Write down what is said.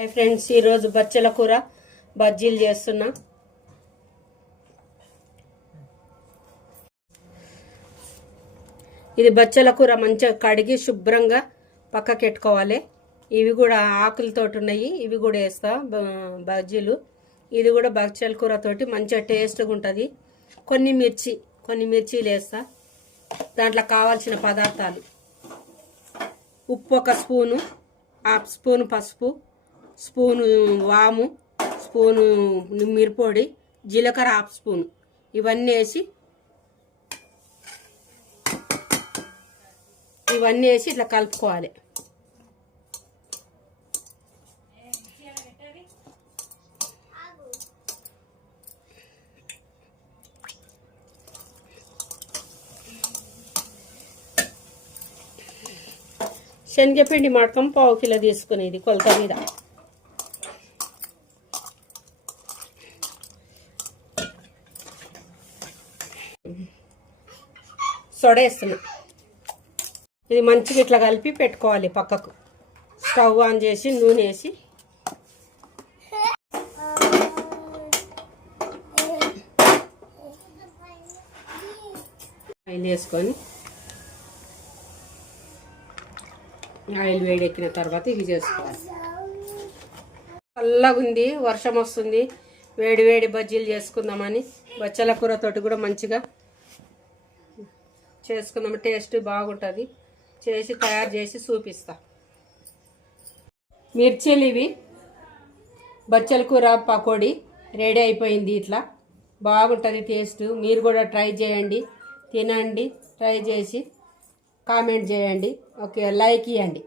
Hi friends, ఈరోజు బచ్చల కూర బజ్జీలు చేస్తున్నా. ఇది బచ్చల కూర మంచిగా కడిగి శుభ్రంగా పక్కకి పెట్టుకోవాలి. ఇవి కూడా ఆకులతో ఉన్నాయి, ఇవి కూడా వేస్తా బజ్జీలు. ఇది కూడా బచ్చల కూరతోటి మంచిగా టేస్ట్గా ఉంటుంది. కొన్ని మిర్చీలు వేస్తా. దాంట్లో కావాల్సిన పదార్థాలు: ఉప్పు 1 స్పూను, హాఫ్ స్పూను పసుపు, స్పూను వాము, స్పూను మిరపొడి, జీలకర్ర హాఫ్ స్పూను, ఇవన్నీ వేసి ఇట్లా కలుపుకోవాలి. శనగపిండి మడకం 1/2 కిలో తీసుకునేది కొలత మీద. సొడేస్తున్నా. ఇది మంచిగా ఇట్లా కలిపి పెట్టుకోవాలి పక్కకు. స్టవ్ ఆన్ చేసి నూనె వేసి ఆయిల్ వేసుకొని, ఆయిల్ వేడెక్కిన తర్వాత ఇవి చేసుకోవాలి. చల్లగా ఉంది, వర్షం వస్తుంది, వేడి వేడి బజ్జీలు చేసుకుందామని బచ్చల కూరతోటి కూడా మంచిగా చేసుకుందాం. టేస్ట్ బాగుంటుంది. తయారు చేసి చూపిస్తా. మిర్చీలు ఇవి బచ్చల కూర పకోడీ రెడీ అయిపోయింది. ఇట్లా బాగుంటుంది టేస్ట్. మీరు కూడా ట్రై చేయండి, తినండి, ట్రై చేసి కామెంట్ చేయండి. ఓకే, లైక్ ఇవ్వండి.